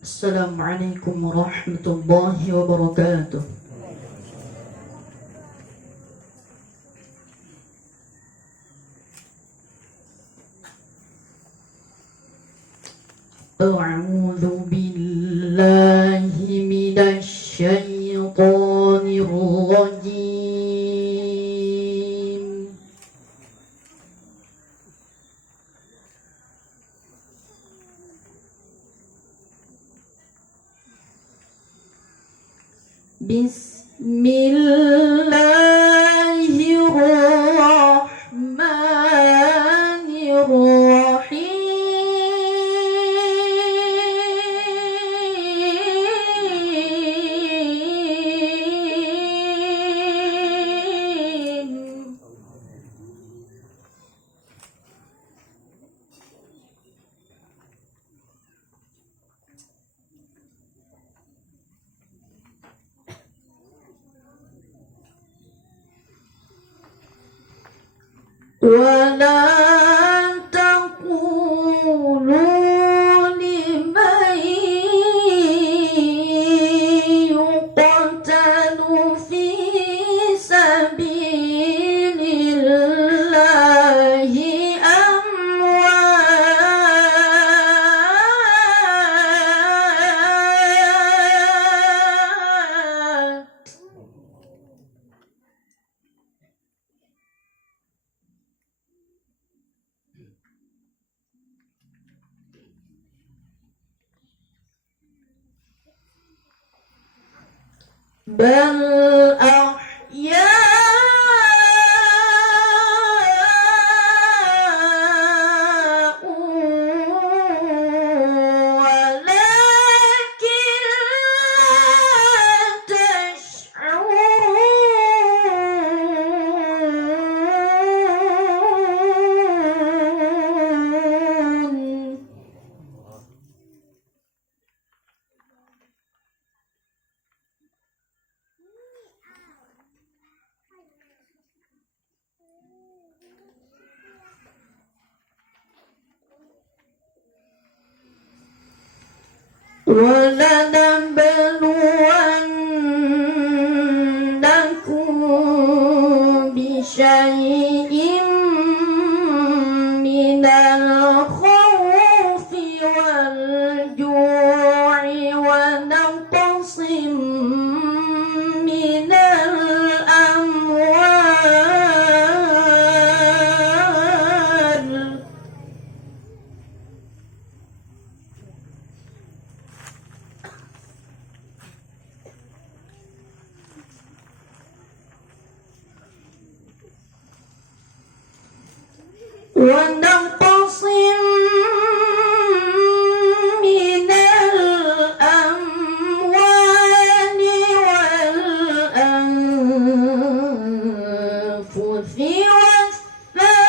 Assalamualaikum warahmatullahi wabarakatuh. A'udzu billahi minasy syaithanir rajim. Bismillahirrahmanirrahim. ولا تقولوا لمن يقتل في سبيل الله أموات. بل أحياء ولكن لا تشعرون. ولنبلونكم بشيء من الخوف والجوع ونقص من الأموال ونقص من الأموال والأنفس والثمرات.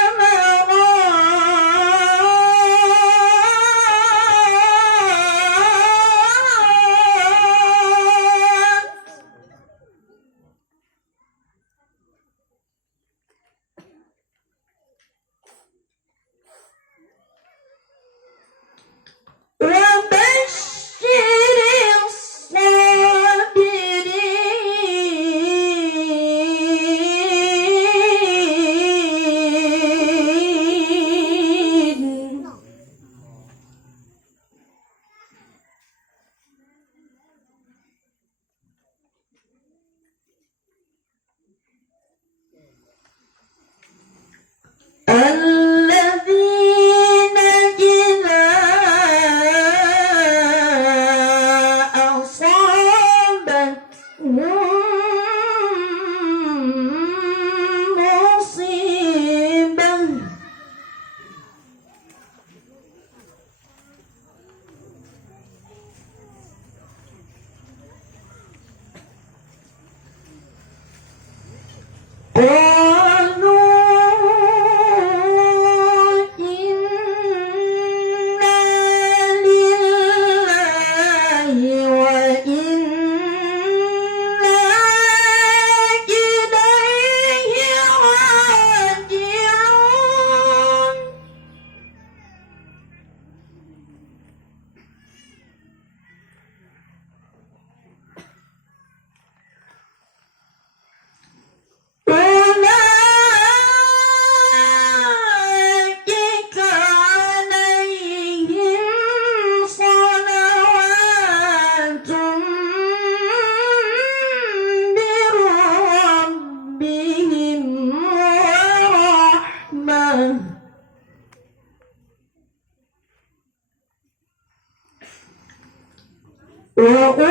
وأولئك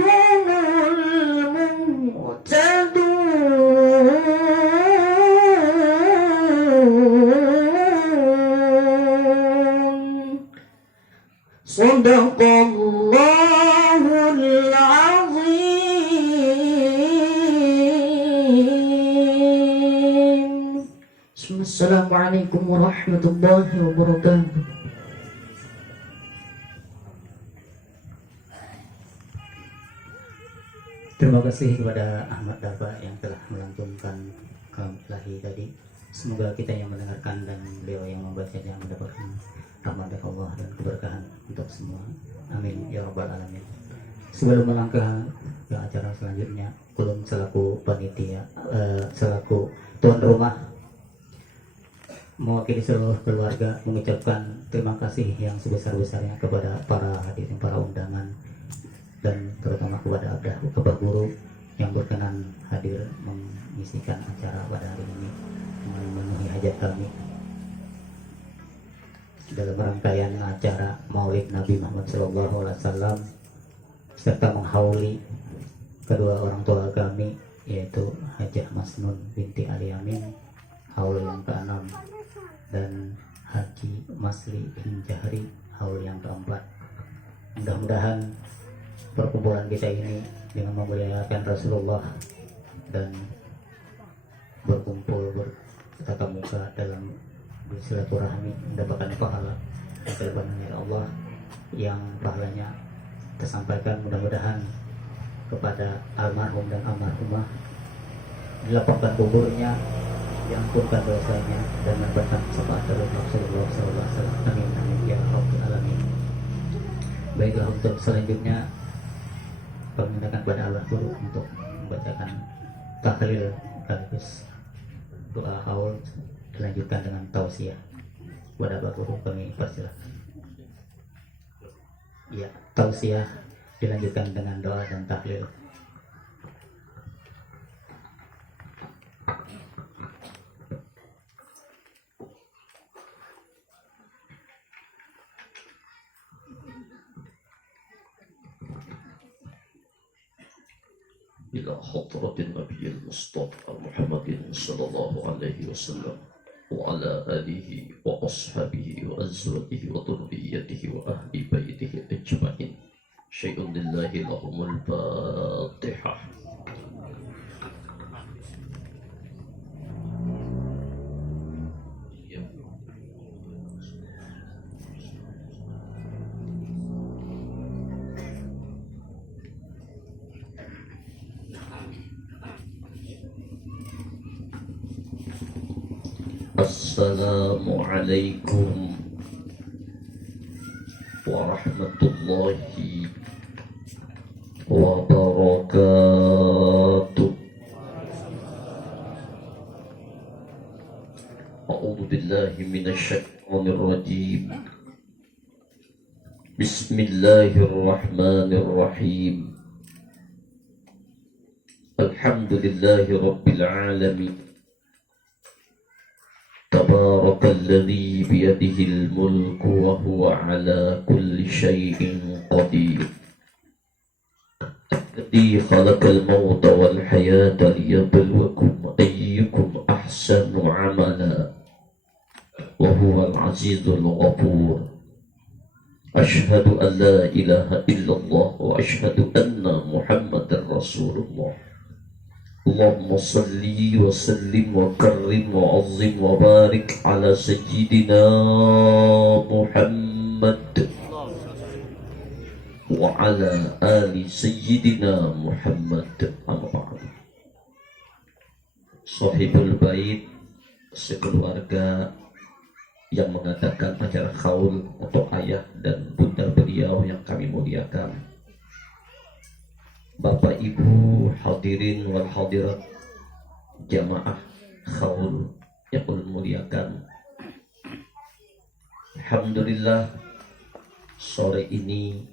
هم المهتدون صدق الله العظيم. Assalamualaikum warahmatullahi wabarakatuh. Terima kasih kepada Ahmad Dafa yang telah melantunkan kalam ilahi tadi. Semoga kita yang mendengarkan dan beliau yang membacanya mendapatkan rahmat dari Allah dan keberkahan untuk semua. Amin ya rabbal alamin. Sebelum melangkah ke acara selanjutnya, Kulum selaku panitia, selaku tuan rumah, mewakili seluruh keluarga mengucapkan terima kasih yang sebesar-besarnya kepada para hadirin, para undangan, dan terutama kepada Abah Guru yang berkenan hadir mengisikan acara pada hari ini, memenuhi hajat kami dalam rangkaian acara Maulid Nabi Muhammad SAW, serta menghauli kedua orang tua kami, yaitu Hajah Masnun binti Ali Amin, haul yang ke-6, dan Haji Masli bin Jahri, haul yang ke-4. Mudah-mudahan perkumpulan kita ini dengan memuliakan Rasulullah dan berkumpul bertatap muka dalam bersilaturahmi mendapatkan pahala dari Allah yang pahalanya tersampaikan, mudah-mudahan kepada almarhum dan almarhumah dilapangkan kuburnya, diampunkan dosanya, dan mendapatkan syafaat dari Rasulullah SAW. Amin amin ya rabbal alamin. Baiklah, untuk selanjutnya kami mintakan kepada Allah Guru untuk membacakan tahlil sekaligus doa haul, dilanjutkan dengan tausiah. Kepada Bapak Guru kami persilakan. Ya, tausiah dilanjutkan dengan doa dan tahlil. إلى حضرة النبي المصطفى محمد صلى الله عليه وسلم وعلى آله وأصحابه وأزواجه وذريته وأهل بيته أجمعين. شيء لله لهم الفاتحة. السلام عليكم ورحمة الله وبركاته. أعوذ بالله من الشيطان الرجيم. بسم الله الرحمن الرحيم. الحمد لله رب العالمين. تبارك الذي بيده الملك وهو على كل شيء قدير. الذي خلق الموت والحياة ليبلوكم أيكم أحسن عملا وهو العزيز الغفور. أشهد أن لا إله إلا الله وأشهد أن محمدا رسول الله. اللهم صل وسلم وكرم وعظم وبارك على سيدنا محمد وعلى آل سيدنا محمد. أما بعد. Sahibul Bait, sekeluarga yang mengadakan acara khaul untuk ayah dan bunda beliau yang kami muliakan, Bapak Ibu hadirin wal hadirat jamaah khaul yang muliakan. Alhamdulillah, sore ini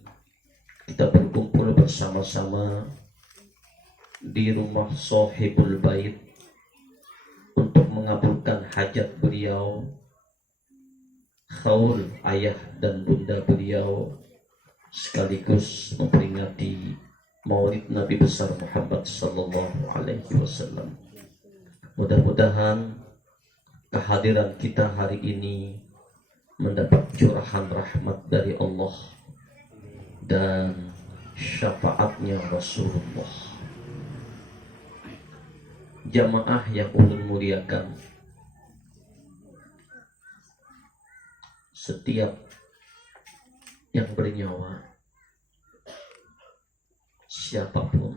kita berkumpul bersama-sama di rumah Sahibul Bait untuk mengabulkan hajat beliau, haul ayah dan bunda beliau, sekaligus memperingati Maulid Nabi besar Muhammad sallallahu alaihi wasallam. Mudah-mudahan kehadiran kita hari ini mendapat curahan rahmat dari Allah dan syafaatnya Rasulullah. Jamaah yang ulun muliakan, setiap yang bernyawa, siapapun,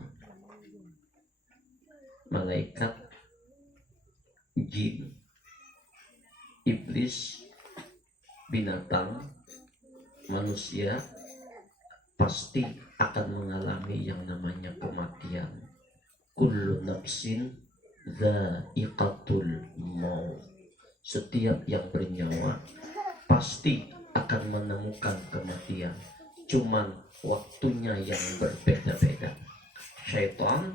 malaikat, jin, iblis, binatang, manusia, pasti akan mengalami yang namanya kematian. Kullu nafsin dha'iqatul maut. Setiap yang bernyawa pasti akan menemukan kematian, cuman waktunya yang berbeda-beda. Syaitan,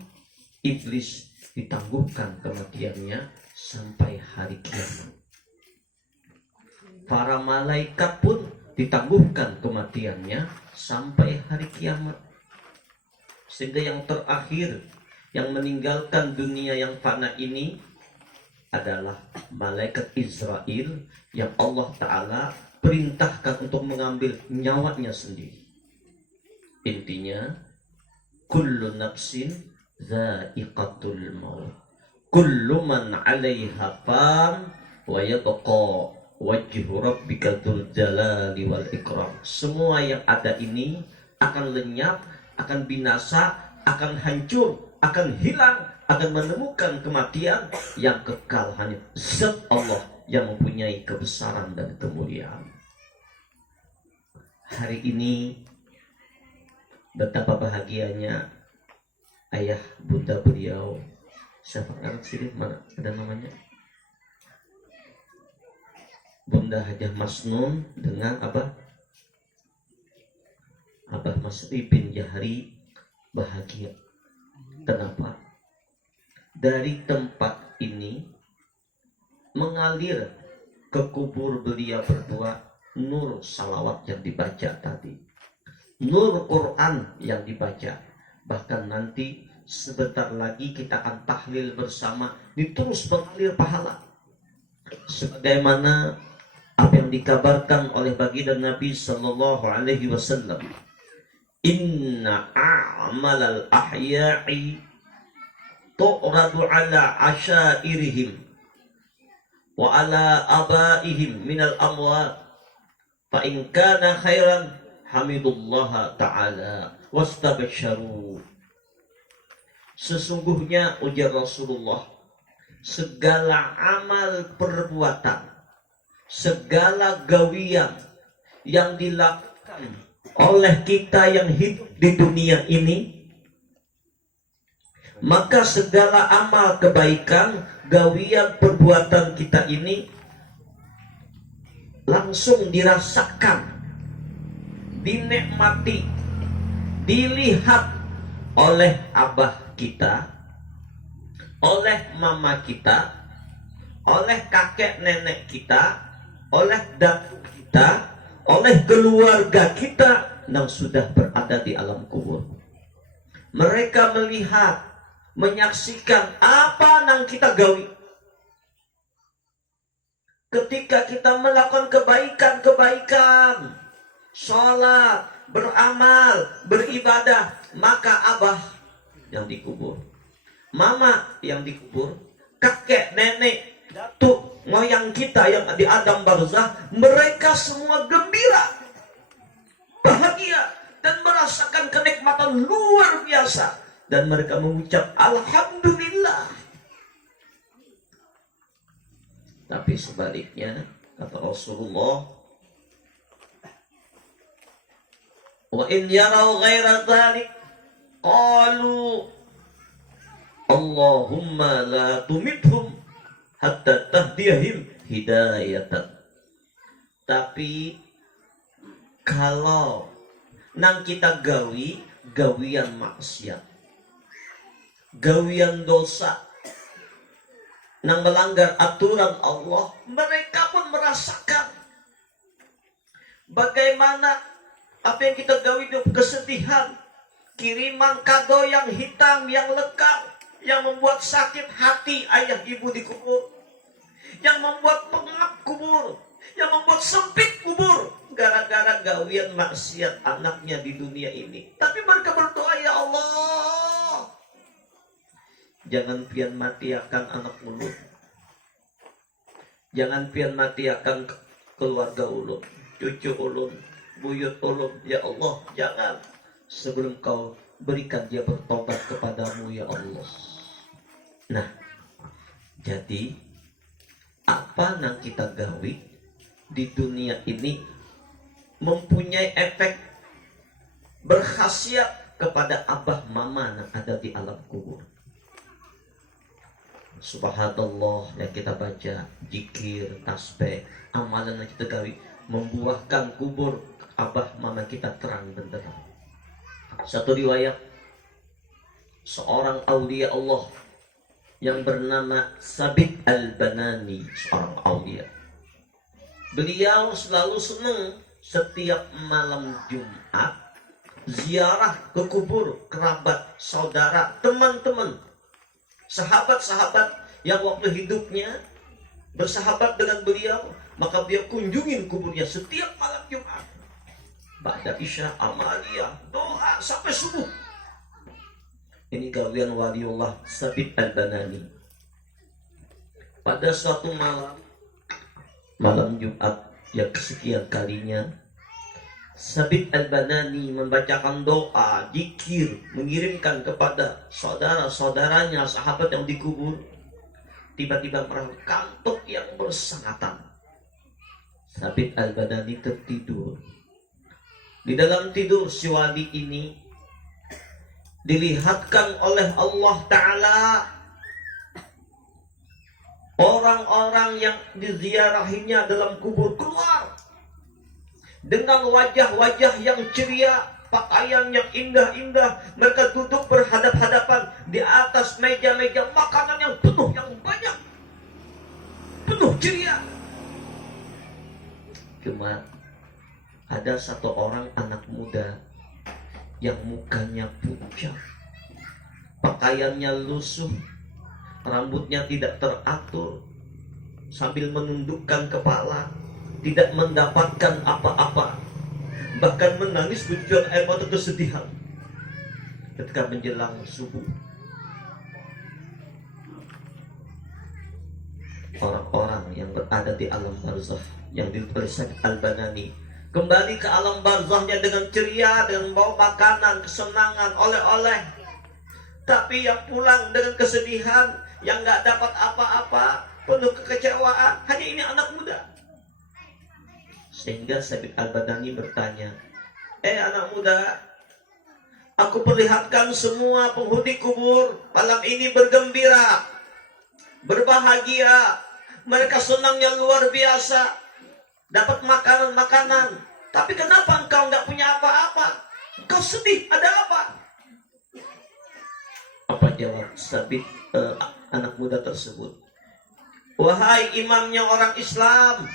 iblis ditangguhkan kematiannya sampai hari kiamat. Para malaikat pun ditangguhkan kematiannya sampai hari kiamat. Sehingga yang terakhir yang meninggalkan dunia yang fana ini adalah malaikat Israel yang Allah Ta'ala perintahkan untuk mengambil nyawanya sendiri. Intinya, kullu nafsin dha'iqatul maut, kullu man 'alaiha fan wa yabqa wajhu rabbika dzul jalali wal ikram. Semua yang ada ini akan lenyap, akan binasa, akan hancur, akan hilang, akan menemukan kematian. Yang kekal hanya zat Allah yang mempunyai kebesaran dan kemuliaan. Hari ini betapa bahagianya ayah bunda beliau, siapa sini, mana ada namanya, Bunda Hajah Masnun dengan Abah Masri bin Jahri bahagia. Kenapa? Dari tempat ini mengalir ke kubur beliau berdua nur salawat yang dibaca tadi, nur Quran yang dibaca. Bahkan nanti sebentar lagi kita akan tahlil bersama, terus mengalir pahala. Sebagaimana apa yang dikabarkan oleh baginda Nabi sallallahu alaihi wasallam, inna a'malal ahya'i tu'radu ala asyairihim wa ala abaihim minal amwat, fa in kana khairan hamidullaha ta'ala wastabsharu. Sesungguhnya ujar Rasulullah, segala amal perbuatan, segala gawian yang dilakukan oleh kita yang hidup di dunia ini, maka segala amal kebaikan, gawian perbuatan kita ini langsung dirasakan, dinikmati, dilihat oleh abah kita, oleh mama kita, oleh kakek nenek kita, oleh datuk kita, oleh keluarga kita yang sudah berada di alam kubur. Mereka melihat, menyaksikan apa yang kita gawi. Ketika kita melakukan kebaikan-kebaikan, sholat, beramal, beribadah, maka abah yang dikubur, mama yang dikubur, kakek, nenek, datuk, moyang kita yang di alam barzah, mereka semua gembira, bahagia, dan merasakan kenikmatan luar biasa. Dan mereka mengucap alhamdulillah. Tapi sebaliknya, kata Rasulullah, wa in yarau ghaira dzalik qalu Allahumma la tumithum hatta tahdiyahim hidayatan. Tapi kalau nang kita gawian maksiat, gawian dosa, yang melanggar aturan Allah, mereka pun merasakan bagaimana apa yang kita gawi itu kesedihan, kiriman kado yang hitam, yang lekang, yang membuat sakit hati ayah ibu di kubur, yang membuat pengap kubur, yang membuat sempit kubur, gara-gara gawian maksiat anaknya di dunia ini. Tapi mereka berdoa, ya Allah, jangan pian mati akan anak ulun, jangan pian mati akan keluarga ulun, cucu ulun, buyut ulun. Ya Allah, jangan, sebelum kau berikan dia bertobat kepadamu, ya Allah. Nah, jadi apa yang kita gawi di dunia ini mempunyai efek berkhasiat kepada abah mama yang ada di alam kubur. Subhanallah yang kita baca, zikir, tasbih, amalan yang kita gawi membuahkan kubur abah mama kita terang benderang. Satu riwayat, seorang aulia Allah yang bernama Sabit Al-Banani, seorang aulia. Beliau selalu senang setiap malam Jumat ziarah ke kubur kerabat, saudara, teman-teman, sahabat-sahabat yang waktu hidupnya bersahabat dengan beliau. Maka beliau kunjungin kuburnya setiap malam Jumat. Ba'da Isya, amaliyah, doa sampai subuh. Ini gawian waliullah Sabit Al-Banani. Pada suatu malam Jumat yang kesekian kalinya, Sabit Al-Banani membacakan doa, zikir, mengirimkan kepada saudara-saudaranya, sahabat yang dikubur. Tiba-tiba meraih kantuk yang bersangatan. Sabit Al-Banani tertidur. Di dalam tidur si wali ini dilihatkan oleh Allah Ta'ala orang-orang yang diziarahinya dalam kubur keluar dengan wajah-wajah yang ceria, pakaian yang indah-indah. Mereka duduk berhadap-hadapan di atas meja-meja makanan yang penuh, yang banyak, penuh ceria. Cuma ada satu orang anak muda yang mukanya pucat, pakaiannya lusuh, rambutnya tidak teratur, sambil menundukkan kepala, tidak mendapatkan apa-apa, bahkan menangis bercucuran air mata kesedihan ketika menjelang subuh. Orang-orang yang berada di alam barzakh yang ditulis Sabit Al-Banani kembali ke alam barzakhnya dengan ceria, dengan bawa makanan, kesenangan, oleh-oleh. Tapi yang pulang dengan kesedihan, yang gak dapat apa-apa, penuh kekecewaan, hanya ini anak muda. Sehingga Sabit Al-Banani bertanya, anak muda, aku perlihatkan semua penghuni kubur malam ini bergembira, berbahagia, mereka senangnya luar biasa, dapat makanan-makanan. Tapi kenapa engkau nggak punya apa-apa? Engkau sedih, ada apa? Apa jawab Sabit anak muda tersebut? Wahai imamnya orang Islam,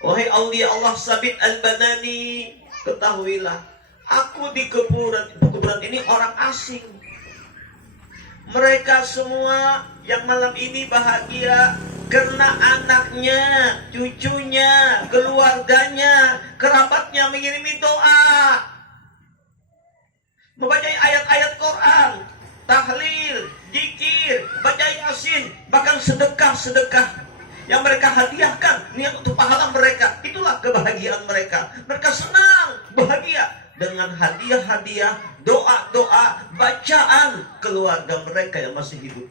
wahai aulia Allah Sabit Al-Banani, ketahuilah, aku di kuburan ini orang asing. Mereka semua yang malam ini bahagia karena anaknya, cucunya, keluarganya, kerabatnya mengirimi doa, membaca ayat-ayat Quran, tahlil, zikir, baca yasin, bahkan sedekah-sedekah yang mereka hadiahkan niat untuk pahala mereka. Itulah kebahagiaan mereka. Mereka senang, bahagia dengan hadiah-hadiah, doa-doa, bacaan keluarga mereka yang masih hidup.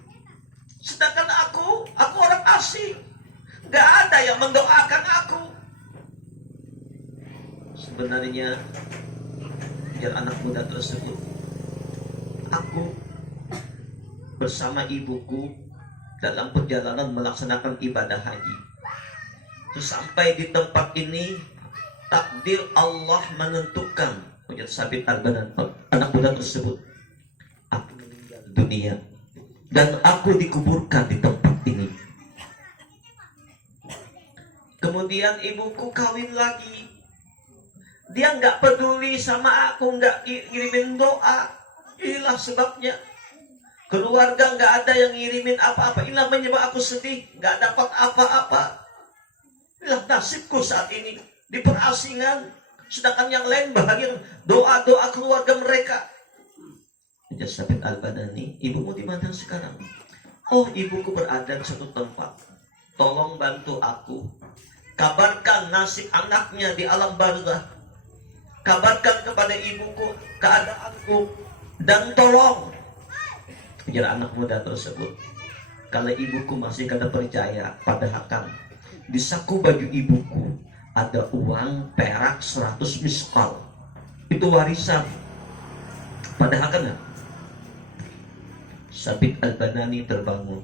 Sedangkan aku orang asing, gak ada yang mendoakan aku. Sebenarnya biar anak muda tersebut, aku bersama ibuku dalam perjalanan melaksanakan ibadah haji. Sampai di tempat ini, takdir Allah menentukan, ujar Sabit Al-Banani, anak muda tersebut, aku meninggal dunia dan aku dikuburkan di tempat Kemudian ibuku kawin lagi. Dia nggak peduli sama aku, nggak ngirimin doa. Inilah sebabnya keluarga nggak ada yang ngirimin apa-apa. Inilah menyebab aku sedih, nggak dapat apa-apa. Inilah nasibku saat ini di perasingan. Sedangkan yang lain bahagia doa-doa keluarga mereka. Sabit Al-Banani, ibumu di mana sekarang? Oh, ibuku berada di satu tempat. Tolong bantu aku. Kabarkan nasib anaknya di alam barzah. Kabarkan kepada ibuku keadaanku. Dan tolong. Biar anak muda tersebut. Kalau ibuku masih kada percaya pada hakam. Di saku baju ibuku ada uang perak 100 miskal. Itu warisan. Pada hakam ya? Sabit Al-Banani terbangun.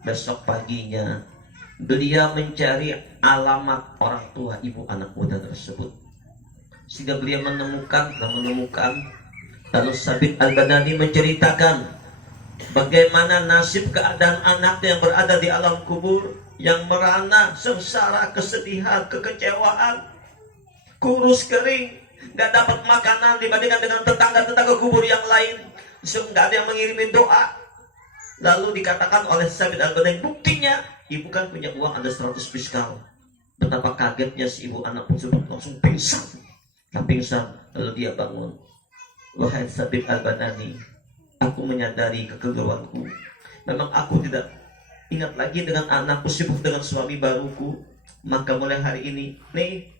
Besok paginya beliau mencari alamat orang tua ibu anak muda tersebut. Sehingga beliau menemukan. Lalu Sabit Al-Banani menceritakan bagaimana nasib keadaan anaknya yang berada di alam kubur, yang merana, sengsara, kesedihan, kekecewaan, kurus kering, gak dapat makanan dibandingkan dengan tetangga-tetangga kubur yang lain. Nggak ada yang mengirimin doa. Lalu dikatakan oleh Sabit Al-Banani, buktinya ibu kan punya uang ada 100 miskal. Betapa kagetnya si ibu anak tersebut, langsung pingsan. Lalu dia bangun. Wahai Sabit Al-Banani, aku menyadari kekeliruanku. Memang aku tidak ingat lagi dengan anakku, sibuk dengan suami baruku. Maka mulai hari ini, nih,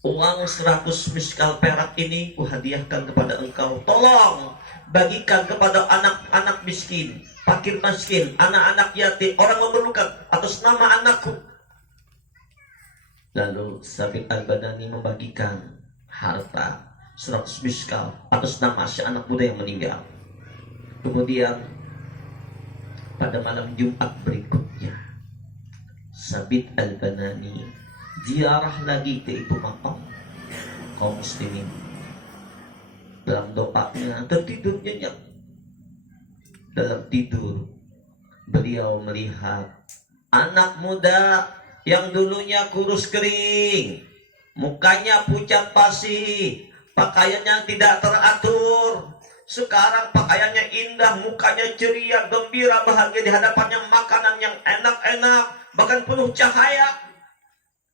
uang 100 miskal perak ini kuhadiahkan kepada engkau. Tolong bagikan kepada anak-anak miskin, fakir miskin, anak-anak yatim, orang memerlukan atas nama anakku. Lalu Sabit Al-Banani membagikan harta 100 miskal atas nama si anak muda yang meninggal. Kemudian pada malam Jumat berikutnya, Sabit Al-Banani ziarah lagi ke ibu makam kaum muslimin. Dalam doanya tertidur nyenyak. Dalam tidur beliau melihat anak muda yang dulunya kurus kering, mukanya pucat pasi, pakaiannya tidak teratur. Sekarang pakaiannya indah, mukanya ceria, gembira, bahagia, di hadapannya makanan yang enak-enak, bahkan penuh cahaya.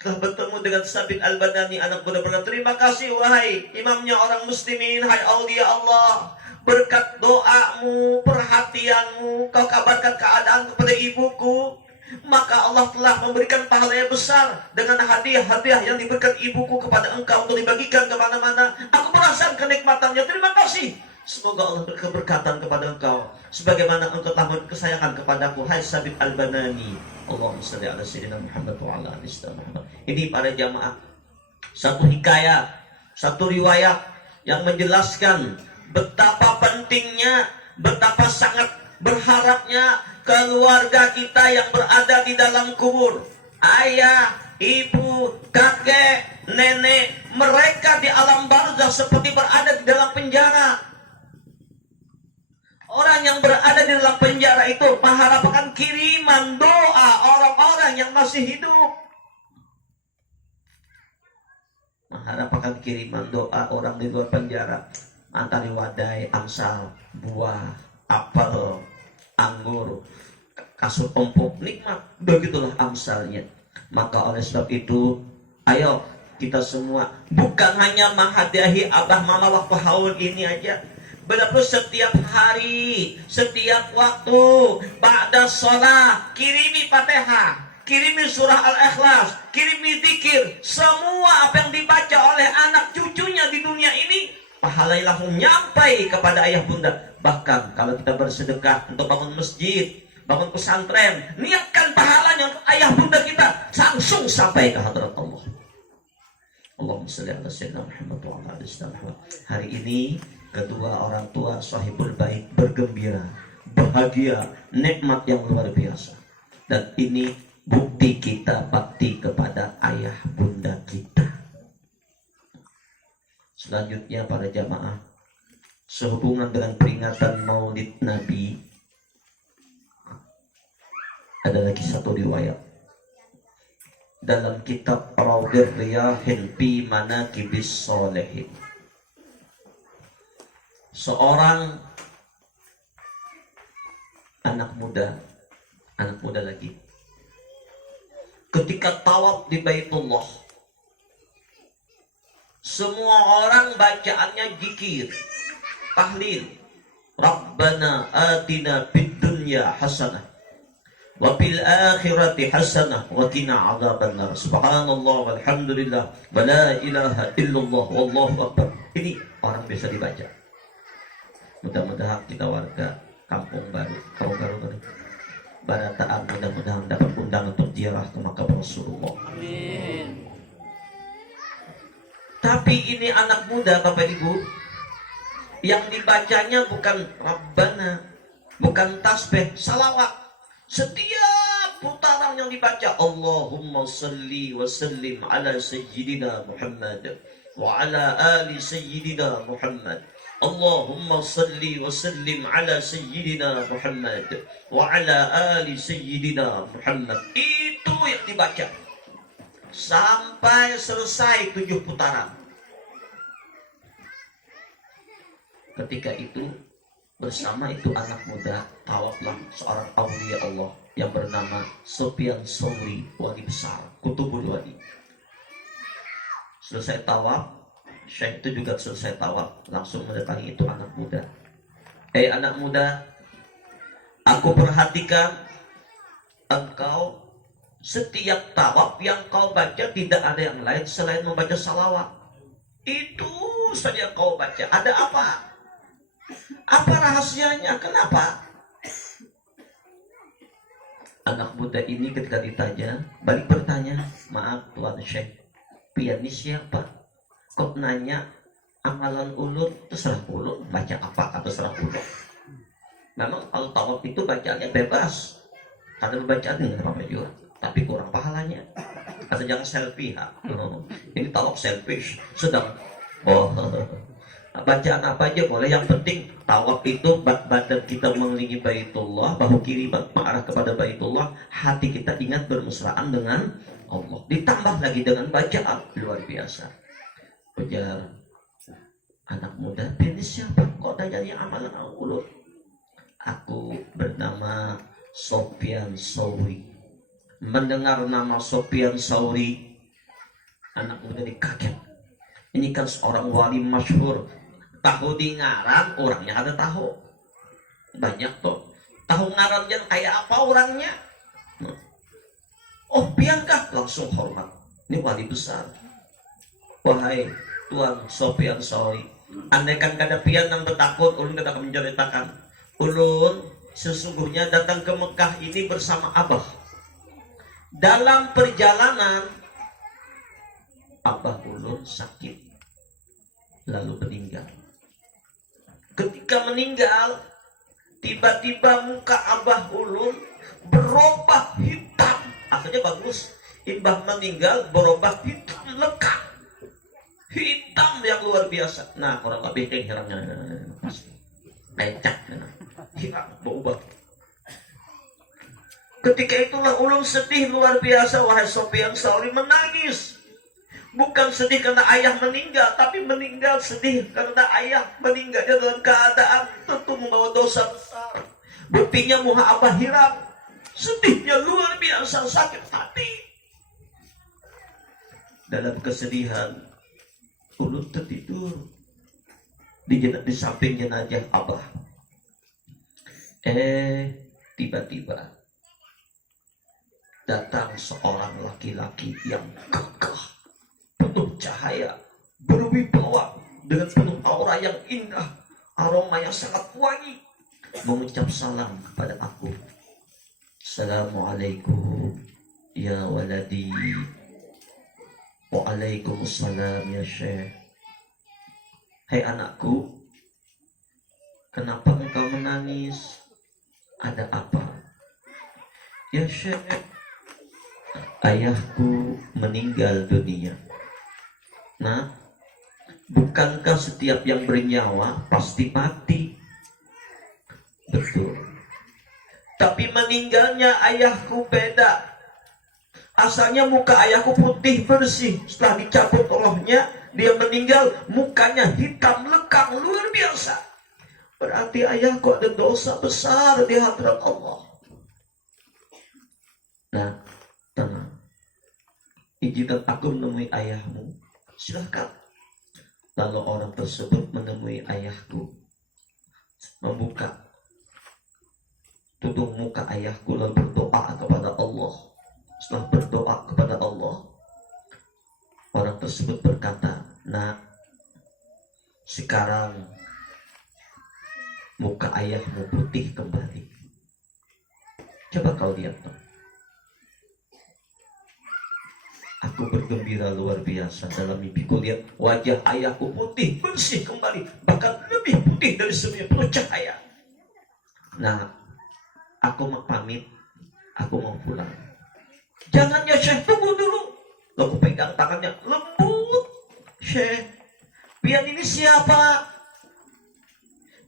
Telah bertemu dengan Sabit Al-Banani, anak muda, berkata, terima kasih wahai imamnya orang muslimin, hai aulia Allah. Berkat doamu, perhatianmu, kau kabarkan keadaan kepada ibuku, maka Allah telah memberikan pahala yang besar dengan hadiah-hadiah yang diberikan ibuku kepada engkau untuk dibagikan kemana-mana. Aku merasakan kenikmatannya, terima kasih. Semoga Allah berkeberkatan kepada engkau sebagaimana engkau telah memberi kesayangan kepadaku, hai Sabit Al-Banani. Allahumma shalli ala sayyidina Muhammad wa ala ali sayyidina Muhammad. Ini para jamaah, satu hikayat, satu riwayat yang menjelaskan betapa pentingnya, betapa sangat berharapnya keluarga kita yang berada di dalam kubur. Ayah, ibu, kakek, nenek, mereka di alam barzah seperti berada di dalam penjara. Orang yang berada di dalam penjara itu mengharapkan kiriman doa orang-orang yang masih hidup. Mengharapkan kiriman doa orang di luar penjara. Antara wadai, angsal, buah, apel, anggur, kasur empuk, nikmat. Begitulah amsalnya. Maka oleh sebab itu, ayo kita semua bukan hanya menghadiahi abah mama waktu haul ini aja. Benar-benar setiap hari, setiap waktu, ba'da sholat, kirimi Fatihah, kirimi surah Al-Ikhlas, kirimi zikir. Semua apa yang dibaca oleh anak cucunya di dunia ini, pahalanya langsung nyampai kepada ayah bunda. Bahkan kalau kita bersedekah untuk bangun masjid, bangun pesantren, niatkan pahalanya untuk ayah bunda kita, langsung sampai ke hadirat Allah. Allahumma shalli ala sayyidina Muhammad wa ala ali sayyidina Muhammad. Hari ini kedua orang tua sahibul bait bergembira, bahagia, nikmat yang luar biasa. Dan ini bukti kita bakti kepada ayah bunda kita. Selanjutnya para jamaah, sehubungan dengan peringatan Maulid Nabi, ada lagi satu riwayat dalam kitab Rawdir Riyahin fi Manaqibis Sholihin. Seorang anak muda lagi, ketika tawaf di Baitullah, semua orang bacaannya zikir, tahlil. Rabbana atina fid dunya hasanah wa fil akhirati hasanah wa qina adzabannar. Subhanallah walhamdulillah wa la ilaha illallah wallahu akbar. Ini orang bisa dibaca. Mudah-mudahan kita warga kampung baru Barataan mudah-mudahan dapat undangan untuk ziarah ke makam Rasulullah. Amin. Tapi ini anak muda Bapak Ibu, yang dibacanya bukan Rabbana, bukan tasbih, salawat. Setiap putaran yang dibaca Allahumma salli wa sallim ala sayyidina Muhammad wa ala ali sayyidina Muhammad. Allahumma salli wa sallim ala sayyidina Muhammad wa ala ali sayyidina Muhammad. Itu yang dibaca sampai selesai 7 putaran. Ketika itu bersama itu anak muda tawaflah seorang aulia Allah yang bernama Sufyan Tsauri, wali besar, Kutubul Wali. Selesai tawaf, Syekh itu juga selesai tawaf, langsung mendatangi itu anak muda. Anak muda, aku perhatikan engkau setiap tawaf yang kau baca tidak ada yang lain selain membaca salawat. Itu saja kau baca. Ada apa? Apa rahasianya? Kenapa? Anak muda ini ketika ditanya, balik bertanya, maaf Tuan Syekh, pianis siapa? Kok nanya amalan ulun? Terserah ulun, baca apa terserah ulun. Memang kalau tawaf itu bacaannya bebas, karena bacaannya nggak apa-apa juga, tapi kurang pahalanya. Atau jangan selfie, ini tawaf selfish. Sedang bacaan apa aja boleh, yang penting tawaf itu badan kita mengelilingi Baitullah, bahu kiri mengarah kepada Baitullah, hati kita ingat bermesraan dengan Allah. Ditambah lagi dengan bacaan luar biasa. Ujar anak muda, pilih siapa? Kok tanya amalan ulun? Aku bernama Sufyan Tsauri. Mendengar nama Sufyan Tsauri, anak muda ini kaget. Ini kan seorang wali masyhur. Tahu di ngaran, orangnya ada tahu. Banyak tuh. Tahu ngarannya kayak apa orangnya? Oh, piankah? Langsung hormat. Ini wali besar. Wahai Tuan Sufyan Tsauri, andaikan kada pian yang bertakut, ulun kada akan menceritakan. Ulun sesungguhnya datang ke Mekah ini bersama Abah. Dalam perjalanan, Abah ulun sakit, lalu meninggal. Ketika meninggal, tiba-tiba muka Abah ulun berubah hitam. Akhirnya bagus. Imbah meninggal berubah hitam lekat. Hitam yang luar biasa. Nah, orang lebih hirangnya pasti becak, hilang berubah. Ketika itulah ulun sedih luar biasa. Wahai Sufyan Tsauri, menangis. Bukan sedih karena ayah meninggal, tapi meninggal sedih karena ayah meninggalnya dalam keadaan tentu membawa dosa besar. Buktinya muka Abah hilang. Sedihnya luar biasa, sakit hati. Dalam kesedihan, ulun tertidur di samping jenazah Abah. Tiba-tiba datang seorang laki-laki yang gagah, penuh cahaya, berwibawa, dengan penuh aura yang indah, aroma yang sangat wangi, mengucap salam kepada aku. Assalamualaikum ya waladi. Waalaikumsalam ya Syekh. Hai anakku, kenapa engkau menangis? Ada apa? Ya Syekh, ayahku meninggal dunia. Nah, bukankah setiap yang bernyawa pasti mati? Betul. Tapi meninggalnya ayahku beda. Asalnya muka ayahku putih bersih. Setelah dicabut rohnya, dia meninggal, mukanya hitam lekang luar biasa. Berarti ayahku ada dosa besar di hadirat Allah. Nah, tenang. Izinkan aku menemui ayahmu. Silahkan. Lalu orang tersebut menemui ayahku, membuka tutup muka ayahku lalu berdoa kepada Allah. Setelah berdoa kepada Allah, orang tersebut berkata, "Nak, sekarang muka ayahmu putih kembali." Coba kau lihat toh. Aku bergembira luar biasa dalam mimpiku, lihat wajah ayahku putih bersih kembali, bahkan lebih putih dari sebelumnya, penuh cahaya. Nah, aku mau pamit, aku mau pulang. Jangan ya Syekh, tunggu dulu. Lalu pegang tangannya lembut. Syekh, pian ini siapa?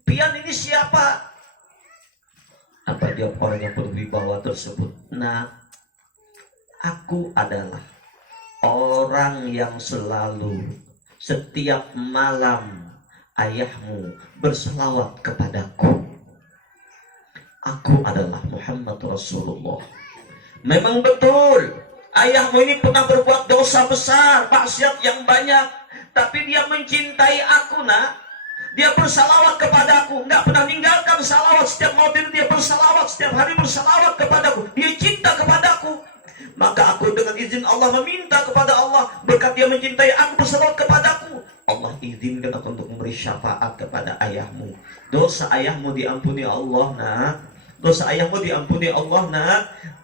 Pian ini siapa? Apa jawab orang yang berwibawa tersebut? Nah, aku adalah orang yang selalu setiap malam ayahmu berselawat kepadaku. Aku adalah Muhammad Rasulullah. Memang betul, ayahmu ini pernah berbuat dosa besar, maksiat yang banyak, tapi dia mencintai aku, nak. Dia bersalawat kepadaku, nggak pernah meninggalkan salawat. Setiap mau tidur dia bersalawat, setiap hari bersalawat kepadaku. Dia cinta kepadaku. Maka aku dengan izin Allah meminta kepada Allah, berkat dia mencintai aku, bersalawat kepadaku, Allah izinkan aku untuk memberi syafaat kepada ayahmu. Dosa ayahmu diampuni Allah, nak. Dosa ayahmu diampuni Allah, nak.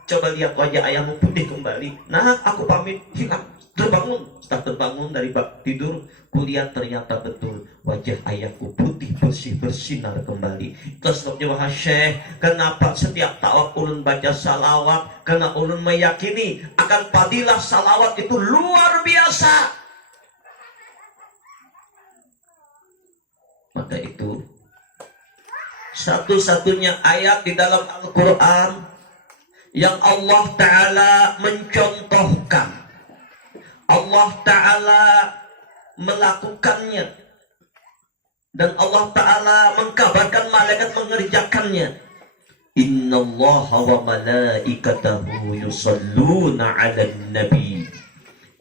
Coba lihat wajah ayahmu putih kembali. Nah, aku pamit. Hilang. Terbangun. Setelah terbangun dari bak tidur, kulihat ternyata betul wajah ayahku putih bersih bersinar kembali. Itu sebabnya wahai Syekh, kenapa setiap tawaf ulun baca salawat? Karena ulun meyakini akan fadilah salawat itu luar biasa. Maka itu satu-satunya ayat di dalam Al-Quran yang Allah Ta'ala mencontohkan, Allah Ta'ala melakukannya, dan Allah Ta'ala mengkabarkan malaikat mengerjakannya. Innallaha wa malaikatahu yusalluna 'alan nabi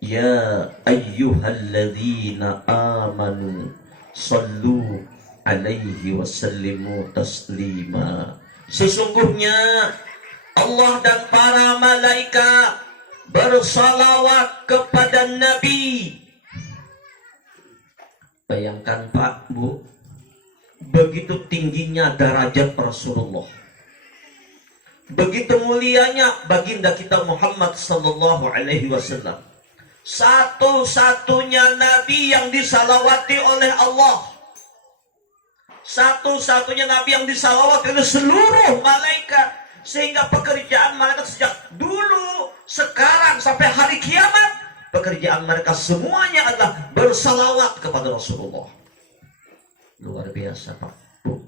ya ayyuhalladzina amanu sallu alaihi wasallimu taslima. Sesungguhnya Allah dan para malaikat bersalawat kepada Nabi. Bayangkan Pak, Bu, begitu tingginya derajat Rasulullah, begitu mulianya baginda kita Muhammad sallallahu alaihi wasallam, satu-satunya Nabi yang disalawati oleh Allah, satu-satunya Nabi yang disalawati oleh seluruh malaikat. Sehingga pekerjaan mereka sejak dulu, sekarang, sampai hari kiamat, pekerjaan mereka semuanya adalah bersalawat kepada Rasulullah. Luar biasa Pak, Bu.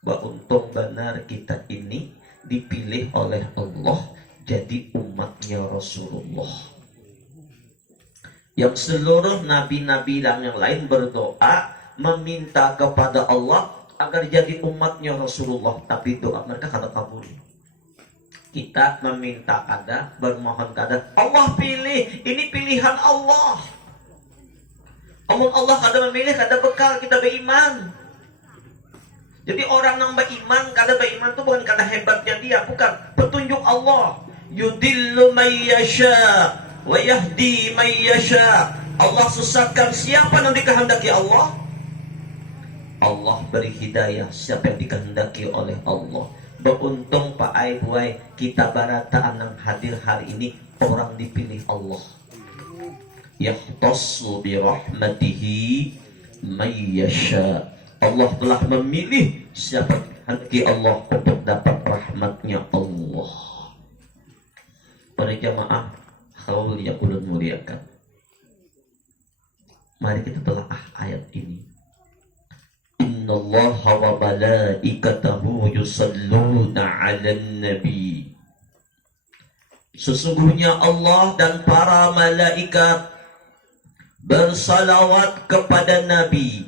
Untung benar kita ini dipilih oleh Allah jadi umatnya Rasulullah. Yang seluruh nabi-nabi dan yang lain berdoa meminta kepada Allah agar jadi umatnya Rasulullah, tapi doa mereka kada kabul. Kita meminta kada, bermohon kada, Allah pilih, ini pilihan Allah. Allah kada memilih, kada bekal kita beriman. Jadi orang yang beriman, kada beriman itu bukan karena hebatnya dia, bukan, petunjuk Allah. Yudillu may yasha wa yahdi may yasha. Allah sesatkan siapa yang dikehendaki Allah. Allah beri hidayah siapa yang dikehendaki oleh Allah. Beruntung Pak Ai Buai, kita barataan yang hadir hari ini orang dipilih Allah. Yahtassu bi rahmatihi may yasha. Allah telah memilih siapa yang Allah untuk dapat rahmatnya Allah. Para jamaah haul yang ulun muliakan, mari kita telaah ayat ini. Innallaha wa malaikatahu yusalluna 'alan nabi Sesungguhnya Allah dan para malaikat bersalawat kepada Nabi.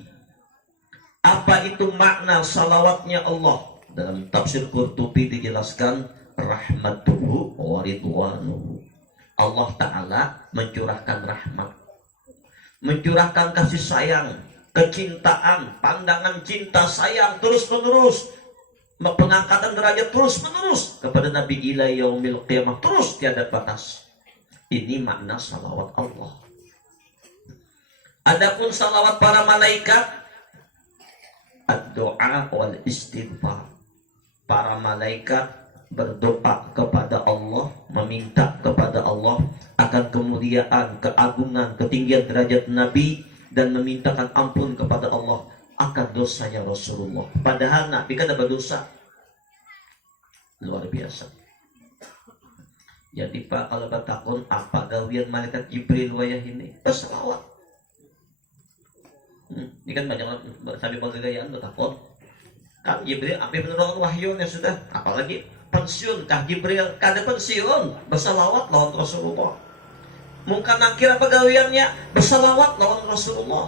Apa itu makna salawatnya Allah? Dalam tafsir Qurtubi dijelaskan, rahmatuhu wa ridwanuhu. Allah Ta'ala mencurahkan rahmat, mencurahkan kasih sayang, kecintaan, pandangan cinta sayang terus menerus, pengangkatan derajat terus menerus kepada Nabi ila yaumil qiyamah, terus tiada batas. Ini makna salawat Allah. Adapun salawat para malaikat, ad-doa wal istighfar. Para malaikat berdoa kepada Allah, meminta kepada Allah akan kemuliaan, keagungan, ketinggian derajat Nabi, dan memintakan ampun kepada Allah akan dosanya Rasulullah. Padahal Nabi kan ada berdosa. Luar biasa. Jadi Pak, kalau batakon apa gawian malaikat Jibril wayah ini? Berselawat. Ini kan banyak sampai penggayaan batakon. Kan Jibril sampai menurunkan wahyunya sudah. Apalagi pensiun kah Jibril? Kada pensiun berselawat lawan Rasulullah. Mungkin akhir pegawaiannya berselawat lawan Rasulullah.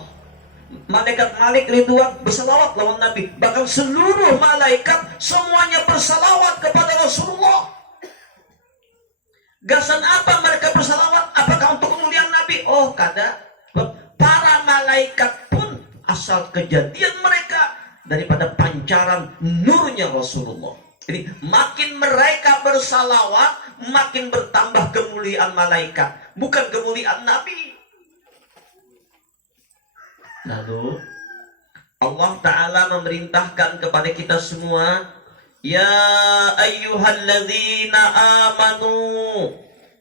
Malaikat Malik Ridwan berselawat lawan Nabi. Bahkan seluruh malaikat semuanya berselawat kepada Rasulullah. Gasan apa mereka berselawat? Apakah untuk kemuliaan Nabi? Oh, kada. Para malaikat pun asal kejadian mereka daripada pancaran nurnya Rasulullah. Jadi makin mereka bersalawat, makin bertambah kemuliaan malaikat, bukan kemuliaan Nabi. Lalu Allah Ta'ala memerintahkan kepada kita semua, ya ayyuhalladzina amanu,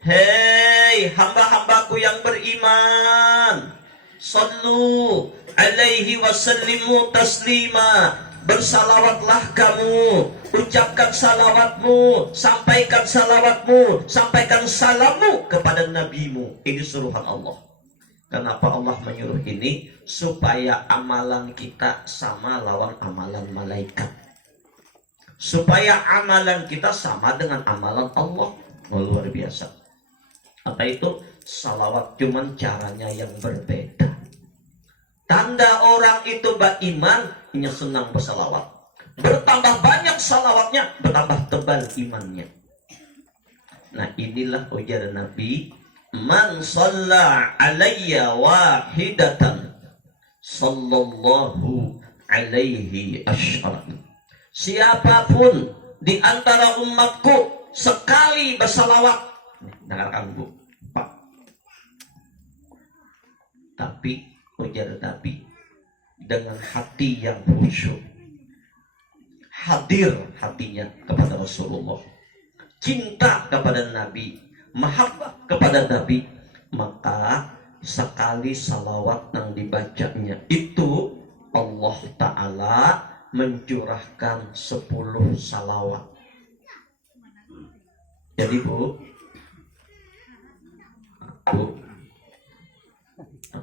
hei hamba-hambaku yang beriman, sallu alaihi wasallimu taslima, bersalawatlah kamu, ucapkan salawatmu, sampaikan salawatmu, sampaikan salammu kepada nabimu. Ini suruhan Allah. Kenapa Allah menyuruh ini? Supaya amalan kita sama lawan amalan malaikat, supaya amalan kita sama dengan amalan Allah. Oh, luar biasa. Apa itu? Salawat, cuman caranya yang berbeda. Tanda orang itu beriman, hanya senang bersalawat. Bertambah banyak salawatnya, bertambah tebal imannya. Nah, inilah ujar Nabi, man shalla alayya wahidatan sallallahu alaihi asyara. Siapapun di antara umatku sekali bersalawat, dengarkan Bu, Pak. Tapi ujar Nabi dengan hati yang khusyuk, hadir hatinya kepada Rasulullah, cinta kepada Nabi, mahabbah kepada Nabi, maka sekali salawat yang dibacanya itu Allah Ta'ala mencurahkan 10 salawat. Jadi Bu,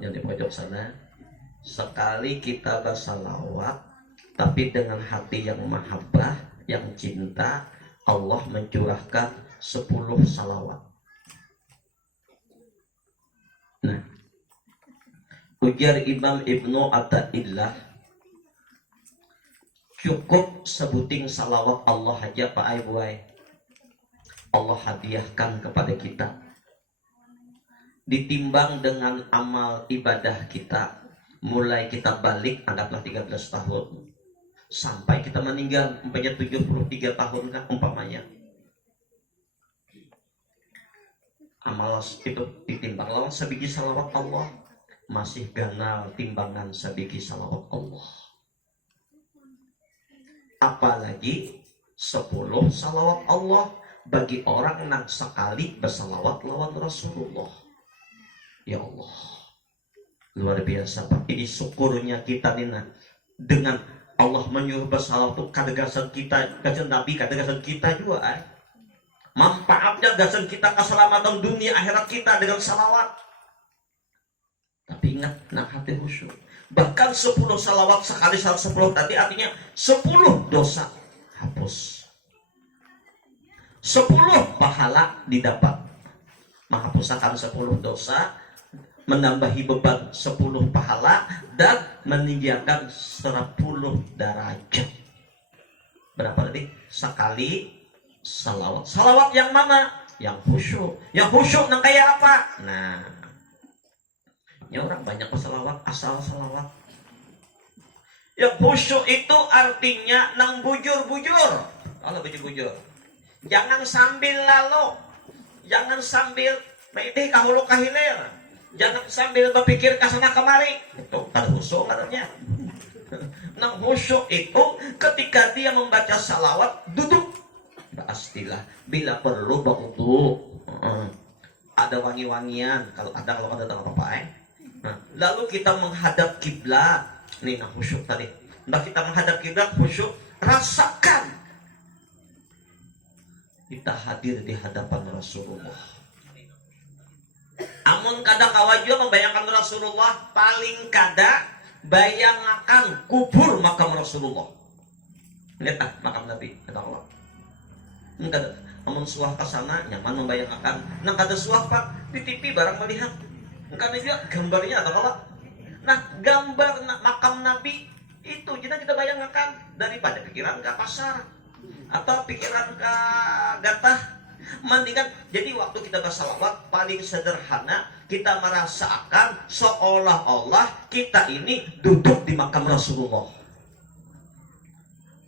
yang di pojok sana, sekali kita bersalawat tapi dengan hati yang mahabbah, yang cinta, Allah mencurahkan 10 salawat. Nah, ujar Imam Ibnu Athaillah, cukup sebuting salawat Allah aja Pak Aibuai, Allah hadiahkan kepada kita. Ditimbang dengan amal ibadah kita, mulai kita balik anggaplah 13 tahun sampai kita meninggal umpamanya 73 tahun kan umpamanya, amal itu ditimbang lawan sebiji salawat Allah, masih ganal timbangan sebiji salawat Allah. Apalagi 10 salawat Allah bagi orang yang sekali bersalawat lawan Rasulullah. Ya Allah, luar biasa Pak. Ini syukurnya kita Nina, dengan Allah menyuruh bersalawat itu kadagasan kita, gasan Nabi, kadagasan kita juga manfaatnya gasan kita keselamatan dunia akhirat kita dengan salawat. Tapi ingat, nak hati khusyuk. Bahkan 10 salawat sekali 10 tadi artinya 10 dosa hapus, 10 pahala didapat. menghapuskan 10 dosa, menambahi beban 10 pahala, dan meninggikan 10 derajat. Berapa tadi? Sekali salawat. Salawat yang mana? Yang khusyuk. Yang khusyuk nang kayak apa? Nah, ini orang banyak salawat, asal salawat. Yang khusyuk itu artinya nang bujur-bujur. Kalau bujur-bujur, jangan sambil lalu, jangan sambil mede kahulu kahilir, jangan sambil berpikir kesana kemari. Itu kada khusyuk katanya. Nang khusyuk itu ketika dia membaca salawat duduk. Pastilah bila perlu berwudu. Ada wangi-wangian kalau ada apa-apa Nah, lalu kita menghadap kiblat. Nih nah khusyuk tadi. Nah kita menghadap kiblat khusyuk, rasakan kita hadir di hadapan Rasulullah. Amun kadang awajua membayangkan Rasulullah, paling kada bayangkan kubur makam Rasulullah. Lihat makam Nabi kata Allah. Enggak, amun suah ke sana nyaman membayangkan. Nang kada suah Pak di TV barang melihat. Enggak juga gambarnya atau apa? Nah, gambar makam Nabi itu kita bayangkan daripada pikiran ke pasar atau pikiran ke gatah. Mendingan jadi waktu kita bersalawat paling sederhana kita merasakan seolah-olah kita ini duduk di makam Rasulullah.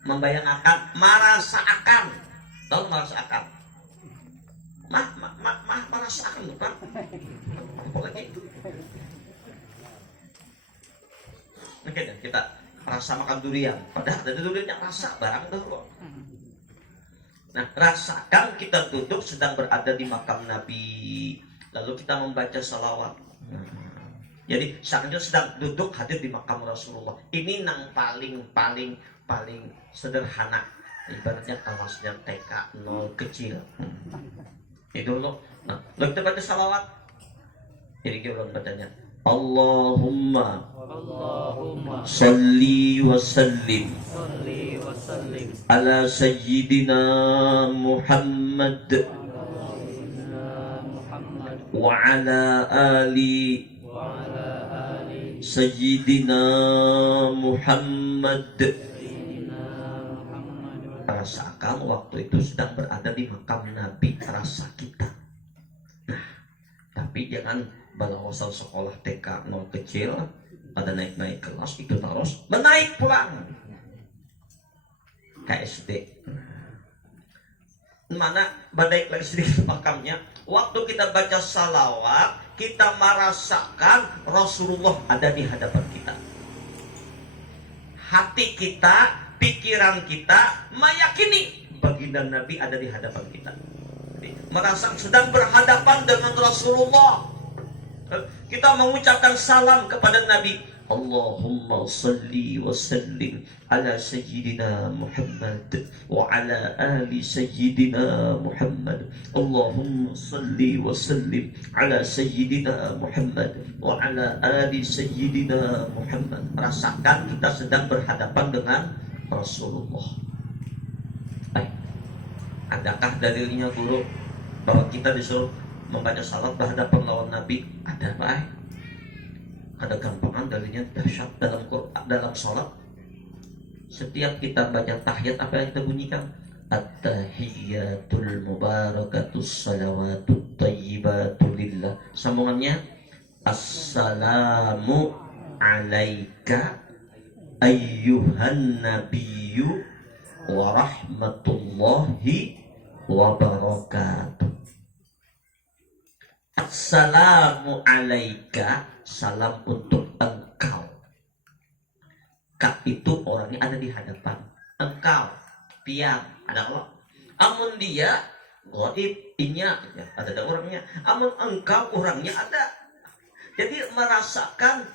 Membayangkan, merasakan. Tahu merasakan? Merasakan bukan? Apa lagi? Oke, kita rasa makan durian. Padahal ada durian yang rasa barang itu kok. Nah, rasakan kita duduk sedang berada di makam Nabi. Lalu kita membaca salawat. Jadi sekarang sedang duduk hadir di makam Rasulullah. Ini yang paling sederhana. Ibaratnya kalau sedang TK 0 kecil. Itu loh. Nah, lalu kita baca salawat. Jadi kita bacanya Allahumma salli wa sallim ala sayyidina Muhammad wa ala ali sayyidina Muhammad. Rasakan waktu itu sedang berada di makam Nabi, rasa kita. Nah, tapi jangan balawasal sekolah TK 0 kecil pada naik kelas itu terus menaik pulang ke SD. Mana badai lagi sedikit makamnya. Waktu kita baca salawat, kita merasakan Rasulullah ada di hadapan kita. Hati kita, pikiran kita meyakini baginda Nabi ada di hadapan kita. Merasa sedang berhadapan dengan Rasulullah. Kita mengucapkan salam kepada Nabi. Allahumma salli wa sallim ala sayyidina Muhammad wa ala ali sayyidina Muhammad. Allahumma salli wa sallim ala sayyidina Muhammad wa ala ali sayyidina Muhammad. Rasakan kita sedang berhadapan dengan Rasulullah. Baik. Adakah dalilnya guru bahwa kita disuruh membaca salat berhadapan lawan Nabi? Ada, baik. Ada gampangan dalilnya dahsyat dalam Quran, dalam salat. Setiap kita baca tahiyat apa yang kita bunyikan? At-tahiyyatul mubarakatus salawatut thayyibatu lillah. Sambungannya Assalamu alaika ayyuhan nabiyyu wa rahmatullahi wa barakatuh. Assalamu alaika, salam untuk engkau. Kak itu orangnya ada di hadapan. Engkau, pian, ada Allah. Amun dia, goib, inya, ada orangnya. Amun engkau, orangnya ada. Jadi merasakan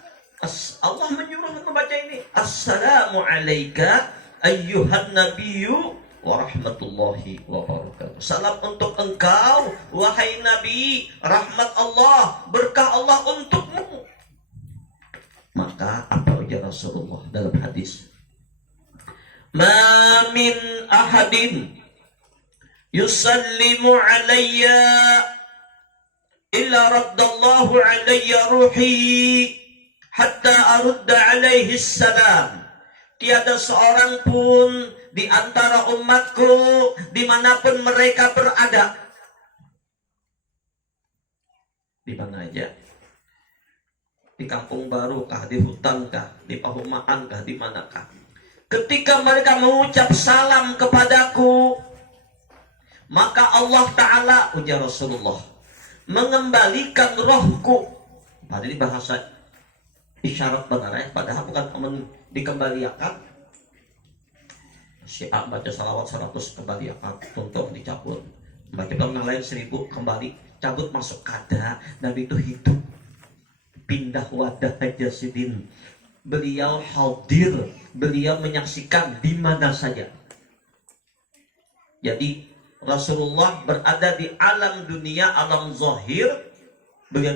Allah menyuruh membaca ini. Assalamu alaika ayyuhan nabiyyu wa rahmatullahi wa barakatuh. Salam untuk engkau wahai Nabi, rahmat Allah, berkah Allah untukmu. Maka apa ujar Rasulullah dalam hadis? Ma min ahadin yusallimu alayya illa raddallahu alayya ruhi hatta arudda alaihi salam. Tiada seorang pun di antara umatku dimanapun mereka berada, di mana aja, di kampung baru kah, di hutan kah, di pahumaan kah, di manakah, ketika mereka mengucap salam kepadaku, maka Allah Ta'ala, ujar Rasulullah, mengembalikan rohku. Padahal bahasa isyarat benar ya, padahal bukan dikembalikan. Si A baca salawat 100 kembalikan, contoh dicabut. Baca yang lain 1000 kembali, cabut masuk kada. Nabi itu hidup, pindah wadah jasidin. Beliau hadir, beliau menyaksikan di mana saja. Jadi Rasulullah berada di alam dunia, alam zahir. Beliau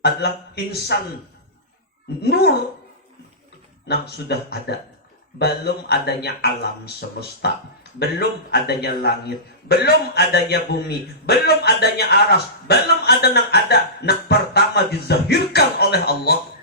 adalah insan nur yang sudah ada. Belum adanya alam semesta, belum adanya langit, belum adanya bumi, belum adanya aras, belum ada yang pertama dizahirkan oleh Allah.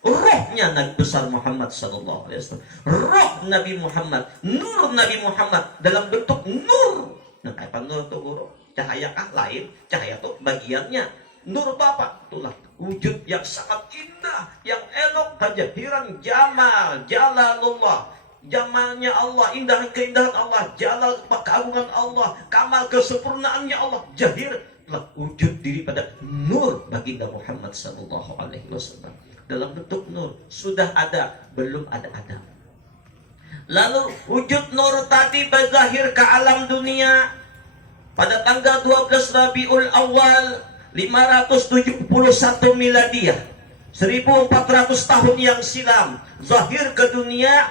Rohnya Nabi besar Muhammad sallallahu alaihi wasallam. Roh Nabi Muhammad, nur Nabi Muhammad dalam bentuk nur. Nah, apa nur itu guru? Cahaya kah lain? Cahaya itu bagiannya. Nur itu apa? Itulah wujud yang sangat indah, yang elok, kejahiran jamal, jalalullah. Jamalnya Allah, indah keindahan Allah, jalal keagungan Allah, kamal kesempurnaannya Allah, jahir telah wujud diri pada nur baginda Muhammad sallallahu alaihi wasallam. Dalam bentuk nur, sudah ada, belum ada Adam. Lalu wujud nur tadi berzahir ke alam dunia pada tanggal 12 Rabiul Awal 571 Miladiah, 1400 tahun yang silam, zahir ke dunia,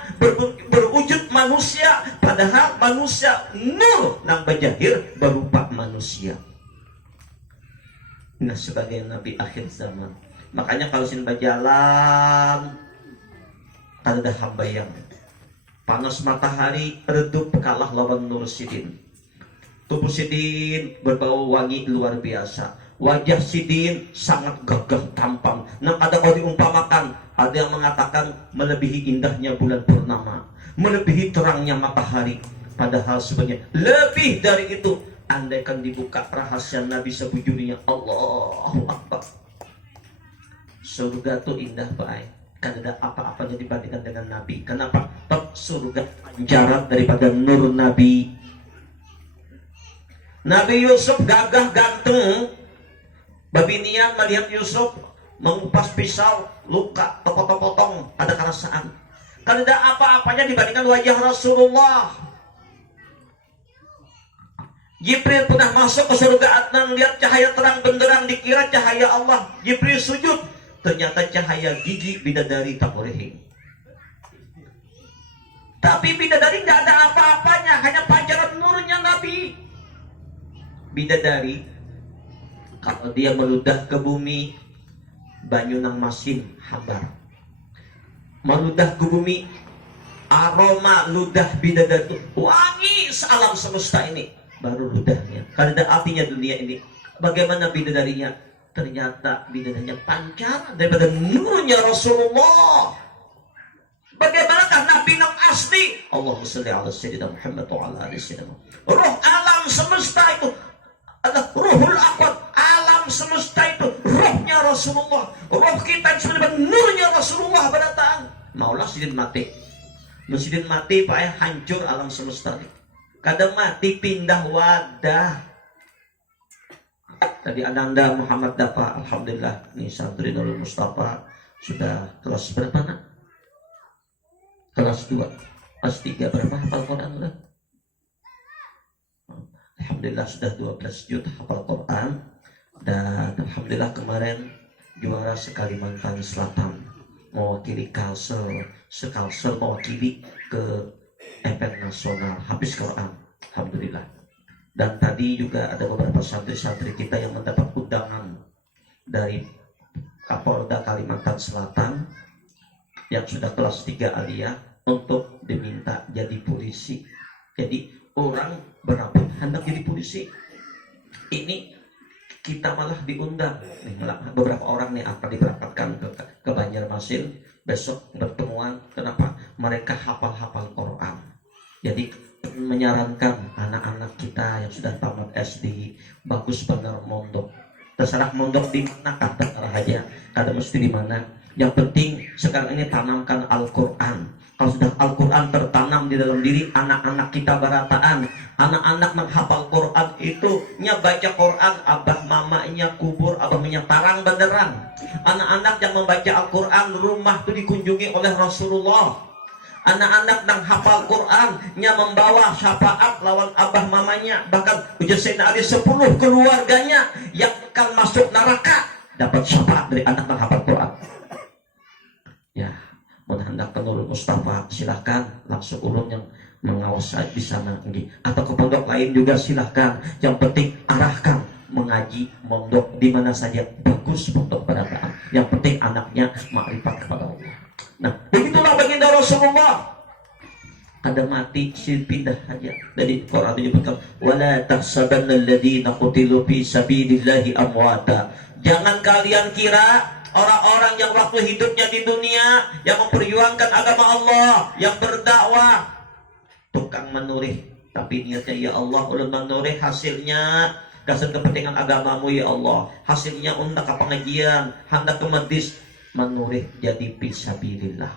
berwujud manusia, padahal manusia nur yang berjahir berupa manusia. Nah, sebagai nabi akhir zaman. Makanya kalau sin berjalan ada hamba yang panas matahari redup kalah lawan nur sidin. Tubuh sidin berbau wangi luar biasa. Wajah sidin sangat gagah tampang. Nah, ada kalau diumpamakan, ada yang mengatakan melebihi indahnya bulan purnama, melebihi terangnya matahari. Padahal sebenarnya lebih dari itu. Andaikan dibuka rahasia Nabi sebujurnya, Allahu Akbar. Surga itu indah baik. Kan ada apa-apanya dibandingkan dengan Nabi. Kenapa? Tok surga pancaran daripada nur Nabi. Nabi Yusuf gagah ganteng. Babinian melihat Yusuf mengupas pisau, luka, potong-potong, ada kerasaan. Kan ada apa-apanya dibandingkan wajah Rasulullah. Jibril pernah masuk ke surga Adnan, lihat cahaya terang benderang, dikira cahaya Allah. Jibril sujud, ternyata cahaya gigi bidadari Taburihim. Tapi bidadari tidak ada apa-apanya, hanya pancaran nurnya Nabi. Bidadari kalau dia meludah ke bumi, banyu nang masin hambar. Meludah ke bumi, aroma ludah bidadari itu wangi sealam semesta ini. Baru ludahnya. Karena ada apinya dunia ini. Bagaimana bidadarinya? Ternyata bidadarinya pancaran daripada nurnya Rasulullah. Bagaimanakah Nabi yang asli? Allahumma shalli ala sayyidina Muhammad wa ala alihi wasallam. Roh alam semesta itu adalah ruhul aqwat. Alam semesta itu rohnya Rasulullah. Roh kita sebenarnya nurnya Rasulullah berdatang. Maulah sidin mati. Sidin mati payah hancur alam semesta ini. Kadang mati pindah wadah. Tadi Ananda Muhammad Dafa, alhamdulillah, ini santri Nurul Mustafa sudah kelas berapa nak? Kelas 2, kelas 3 berapa hafal Quran sudah? Alhamdulillah sudah 12 juz hafal Quran. Dan alhamdulillah kemarin juara se-Kalimantan Selatan, mewakili Kalsel, se-Kalsel mewakili ke event nasional habis Quran, alhamdulillah. Dan tadi juga ada beberapa santri-santri kita yang mendapat undangan dari Kapolda Kalimantan Selatan yang sudah kelas 3 aliyah untuk diminta jadi polisi. Jadi orang berambut hendak jadi polisi. Ini Kita malah diundang nih, beberapa orang nih akan diberangkatkan ke Banjarmasin besok pertemuan. Kenapa? Mereka hafal-hafal Quran. Jadi menyarankan anak-anak kita yang sudah tamat SD, bagus benar mondok. Terserah mondok di mana, terserah aja. Kada mesti di mana. Yang penting sekarang ini tanamkan Al-Quran. Kalau sudah Al-Quran tertanam di dalam diri anak-anak kita barataan, anak-anak menghafal Quran itu nya baca Quran, abah mamanya kubur, abahnya tarang beneran. Anak-anak yang membaca Al-Quran rumah itu dikunjungi oleh Rasulullah. Anak-anak yang hafal Quran nya membawa syafaat lawan abah mamanya. Bahkan ujar Sayyidina Ali 10 keluarganya yang akan masuk neraka dapat syafaat dari anak yang hafal Quran. Ya, mau hendak penurun Mustafa silahkan langsung ulun yang mengawas di sana atau ke pondok lain juga silahkan. Yang penting arahkan mengaji mondok di mana saja bagus pondok barataan. Yang penting anaknya makrifat kepada Allah. Nah, begitulah baginda Rasulullah. Ada mati sil pindah aja. Dari Quran menyebutkan wala tahsabanna alladziina qutilu fi sabilillahi amwata. Jangan kalian kira orang-orang yang waktu hidupnya di dunia yang memperjuangkan agama Allah, yang berdakwah, tukang menurih, tapi niatnya ya Allah ulun menurih hasilnya kasih kepentingan agamamu ya Allah, hasilnya untuk ke pengajian, hendak ke majlis, menurih jadi fisabilillah.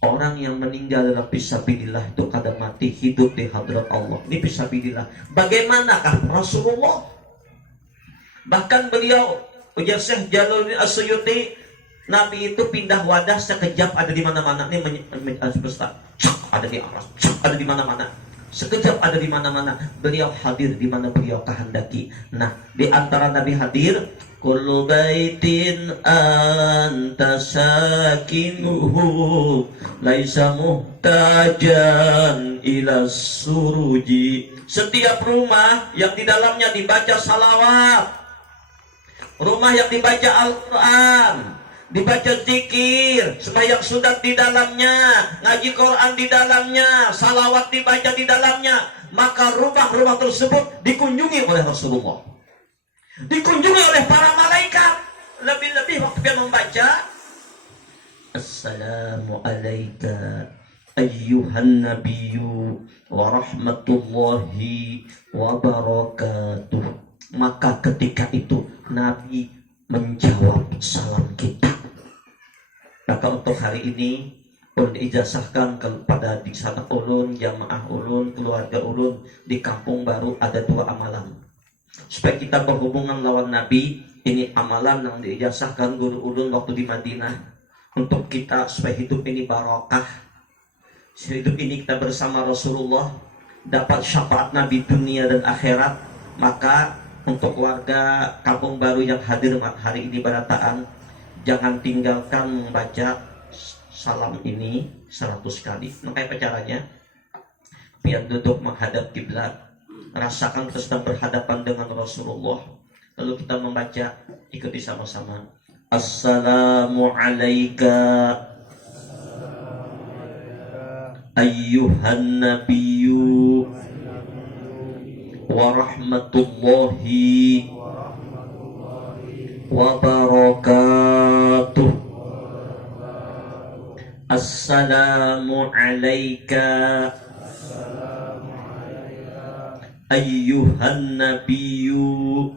Orang yang meninggal dalam fisabilillah itu kadang mati hidup di hadrat Allah. Ini fisabilillah. Bagaimanakah Rasulullah? Bahkan beliau ujar Syekh Jalaluddin As-Suyuti, Nabi itu pindah wadah sekejap ada di mana-mana. Ini ada di aras, ada di mana-mana. Sekejap ada di mana-mana. Beliau hadir di mana beliau kehendaki. Nah, di antara Nabi hadir, kullu baitin anta sakinuhu laisa muhtajan ila suruji. Setiap rumah yang di dalamnya dibaca salawat, rumah yang dibaca Al-Quran, dibaca zikir, sembahyang sunat di dalamnya, ngaji Quran di dalamnya, salawat dibaca di dalamnya, maka rumah-rumah tersebut dikunjungi oleh Rasulullah, dikunjungi oleh para malaikat. Lebih-lebih waktu dia membaca Assalamu alayka ayyuhan nabiyyu wa rahmatullahi wa barakatuh, maka ketika itu Nabi menjawab salam kita. Maka untuk hari ini ulun ijazahkan kepada di sana ulun, jamaah ulun, keluarga ulun di kampung baru ada 2 amalan supaya kita berhubungan lawan Nabi. Ini amalan yang diijazahkan guru ulun waktu di Madinah untuk kita supaya hidup ini barokah, hidup ini kita bersama Rasulullah, dapat syafaat Nabi dunia dan akhirat. Maka untuk warga kampung baru yang hadir hari ini barataan, jangan tinggalkan membaca salam ini 100 kali. Nah, kayak caranya? Biar duduk menghadap kiblat, rasakan kita sedang berhadapan dengan Rasulullah. Lalu kita membaca, ikuti sama-sama. Assalamu alayka ayyuhan nabiyyu wa rahmatullahi wa barakatuh. Assalamu alayka ayyuhan nabiyyu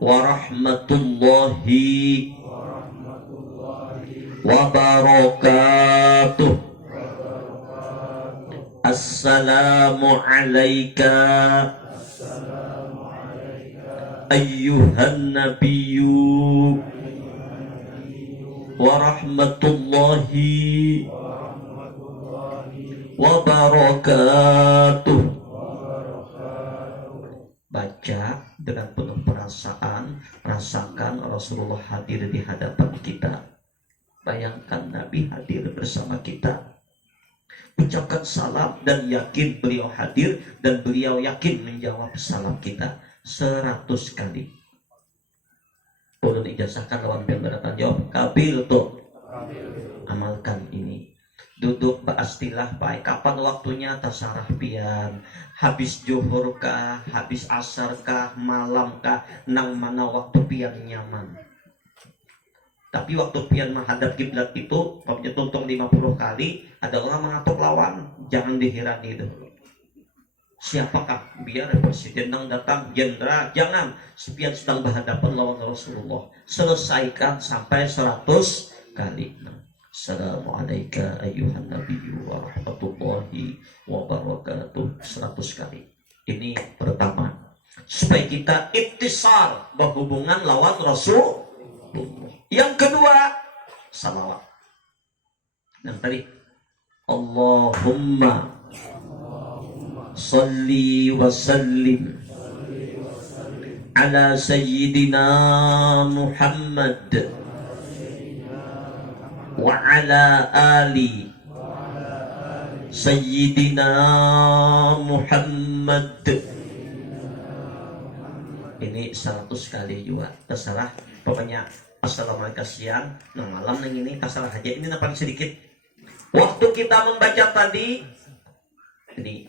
wa rahmatullahi wa barakatuh. Assalamu alayka ayyuhan nabiyyu wa rahmatullahi wa barakatuh. Baca dengan penuh perasaan, rasakan Rasulullah hadir di hadapan kita. Bayangkan Nabi hadir bersama kita. Ucapkan salam dan yakin beliau hadir dan beliau yakin menjawab salam kita 100 kali. Ulun ijazahkan lawan pemberatan jawab kabil tuh. Amalkan ini. duduk baastilah baik kapan waktunya tasarah pian habis zuhur kah habis asar kah malam kah nang mana waktu pian nyaman. Tapi waktu pian menghadap kiblat itu kalau tuntung 50 kali ada orang mengatuk lawan, jangan dihirani itu. Siapakah? Biar presiden yang datang, jenderal, jangan. Pian sedang berhadapan lawan Rasulullah. Selesaikan sampai 100 kali. Assalamualaikum ayuhan nabiyyu wa rahmatullahi wa barakatuh 100 kali. Ini pertama. Supaya kita ittisal berhubungan lawan Rasul. Yang kedua, salawat. Yang tadi, Allahumma salli wa sallim ala sayyidina Muhammad wa ala ali sayyidina Muhammad. Ini 100 kali juga, terserah. Pokoknya assalamualaikum siang, malam nang ini terserah aja. Ini paling sedikit. Waktu kita membaca tadi, ini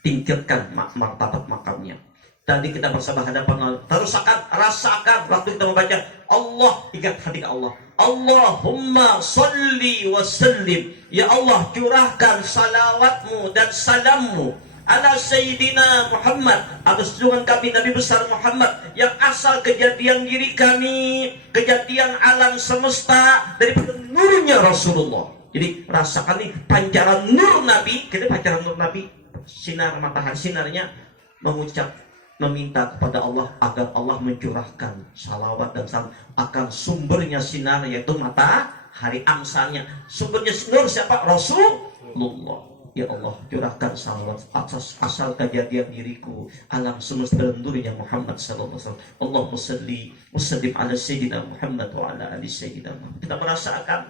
tingkatkan martabat makamnya. Tadi kita bersama hadapan Allah. Terus rasakan waktu kita membaca Allah, ingat hati Allah. Allahumma salli wa sallim. Ya Allah, curahkan salawatmu dan salammu ala Sayyidina Muhammad, atas junjungan kami Nabi besar Muhammad yang asal kejadian diri kami, kejadian alam semesta daripada nurnya Rasulullah. Jadi rasakan nih pancaran nur Nabi, kita pancaran nur Nabi, sinar matahari sinarnya mengucap, meminta kepada Allah agar Allah mencurahkan salawat dan salam akan sumbernya sinar yaitu matahari amsalnya. Sumbernya nur siapa? Rasulullah. Ya Allah, curahkan salawat atas asal kejadian diriku alam semesta dalam nurnya Muhammad sallallahu alaihi wasallam. Allahumma shalli wa sallim ala sayyidina Muhammad wa ala ali sayyidina Muhammad. Kita merasakan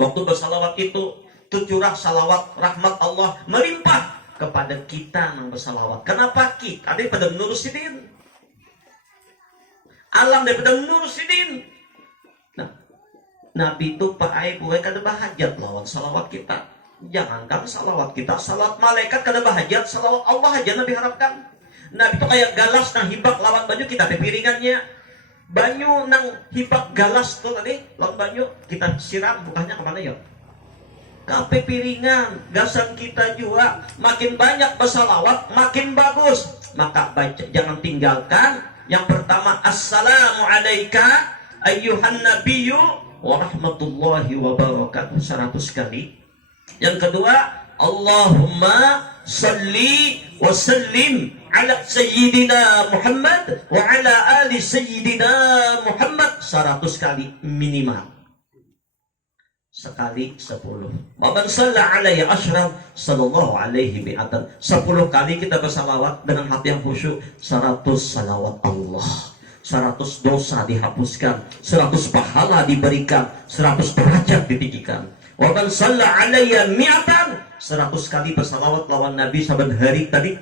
waktu bersalawat itu tercurah salawat rahmat Allah melimpah kepada kita yang bersalawat. Kenapa kita daripada nur sidin? Alam daripada nur sidin. Nah, Nabi itu Pak Aib kada bahajat lawan salawat kita. Jangankan salawat kita, salawat malaikat kada bahajat, salawat Allah aja Nabi harapkan. Nabi itu kayak galas nang hibak lawan banyu kita piringannya. Banyu nang hibak galas tuh tadi lawan banyu kita siram bukannya kemana ya? Kape piringan, gasan kita juga makin banyak bersalawat makin bagus. Maka baca, jangan tinggalkan. Yang pertama, assalamu alayka ayyuhan nabiyyu wa rahmatullahi wa barakatuh 100 kali. Yang kedua, Allahumma salli wa sallim ala sayyidina Muhammad wa ala ali sayyidina Muhammad 100 kali minimal. Sekali 10. Waman shalla alaihi asyram sallallahu alaihi mi'atan. 10 kali kita bersalawat dengan hati yang khusyuk, 100 salawat Allah. 100 dosa dihapuskan, 100 pahala diberikan, 100 derajat ditinggikan. Waman shalla alaihi mi'atan. 100 kali bersalawat lawan Nabi saban hari tadi,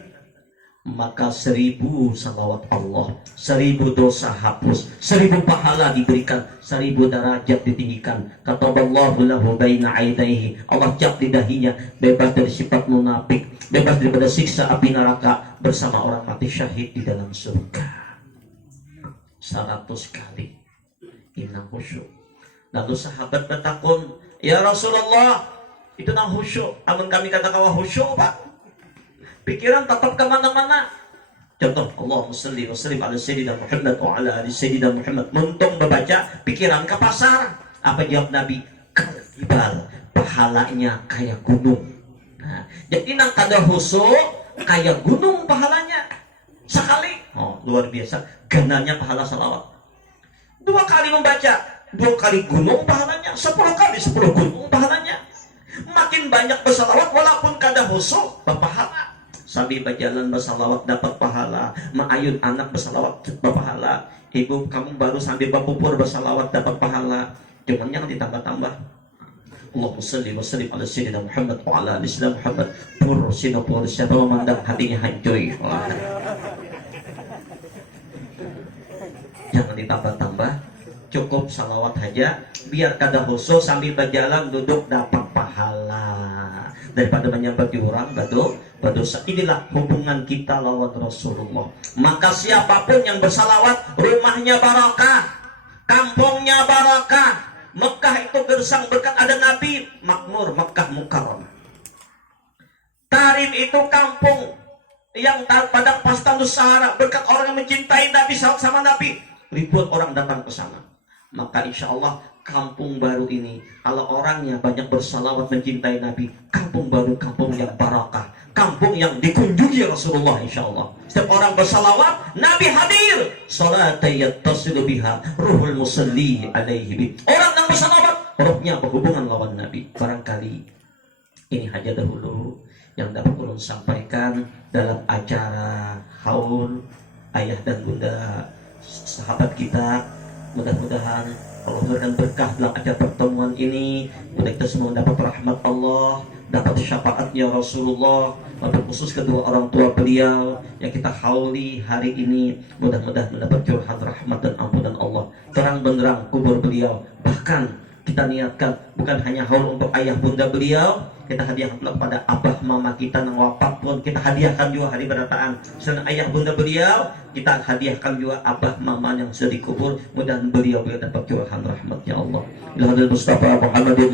maka 1000 salawat Allah, 1000 dosa hapus, 1000 pahala diberikan, 1000 derajat ditinggikan. Kata Allah lahu baina aidaihi, Allah cap di dahinya, bebas dari sifat munafik, bebas daripada siksa api neraka, bersama orang mati syahid di dalam surga. 100 kali. Inna khusyuk. Lalu sahabat bertakun, ya Rasulullah, itu nang khusyuk. Amun kami kata kawa khusyuk, Pak. Pikiran tetap kemana-mana. Contoh, Allahumma shalli wa sallim ala sayyidina Muhammad wa ala ali sayyidina Muhammad. Mentung membaca, pikiran ke pasar. Apa jawab Nabi? Kalibal, pahalanya kayak gunung. Nah, jadi nang kada khusyuk kayak gunung pahalanya. Sekali, oh luar biasa, gananya pahala salawat. 2 kali membaca, 2 kali gunung pahalanya, 10 kali 10 gunung pahalanya. Makin banyak bersalawat walaupun kada khusyuk berpahala. Sambil berjalan bersalawat dapat pahala, ma'ayun anak bersalawat berpahala, ibu kamu baru sambil berpupur bersalawat dapat pahala. Cuman yang ditambah-tambah. Allahumma shalli wa sallim ala sayyidina Muhammad wa ala ali sayyidina Muhammad. Pur siapa memandang hatinya hancur. Jangan ditambah-tambah, cukup salawat saja biar kada khusyuk sambil berjalan duduk dapat pahala. pahala daripada menyambat orang berdosa. Inilah hubungan kita lawan Rasulullah. Maka siapapun yang bersalawat, rumahnya barakah, kampungnya barakah. Mekah itu gersang berkat ada Nabi, makmur Mekah Mukarramah. Tarim itu kampung yang padang pasang Sahara, berkat orang yang mencintai Nabi, sahabat sama Nabi, ribuan orang datang ke sana. Maka insya Allah kampung baru ini, kalau orangnya banyak bersalawat mencintai Nabi, kampung baru kampung yang barakah, kampung yang dikunjungi Rasulullah insya Allah. Setiap orang bersalawat, Nabi hadir. Salatan yattasilu biha ruhul musalli alaihi. Orang yang bersalawat, rohnya berhubungan lawan Nabi. Barangkali ini hanya dahulu yang dapat ulun sampaikan dalam acara haul ayah dan bunda sahabat kita. Mudah-mudahan Allah memberikan berkah dalam acara pertemuan ini. Mudah kita semua dapat rahmat Allah, dapat syafaatnya Rasulullah, khusus kedua orang tua beliau yang kita hauli hari ini. Mudah-mudahan mendapat curhat rahmat dan ampunan Allah. Terang benderang kubur beliau. Bahkan kita niatkan bukan hanya haul untuk ayah bunda beliau, kita hadiahkan pula kepada abah mama kita yang wafat pun kita hadiahkan juga hari berdataan. Selain ayah bunda beliau, kita hadiahkan juga abah mama yang sudah dikubur. Mudah-mudahan beliau dapat curahan rahmatnya Allah. Muhammad Mustafa Muhammad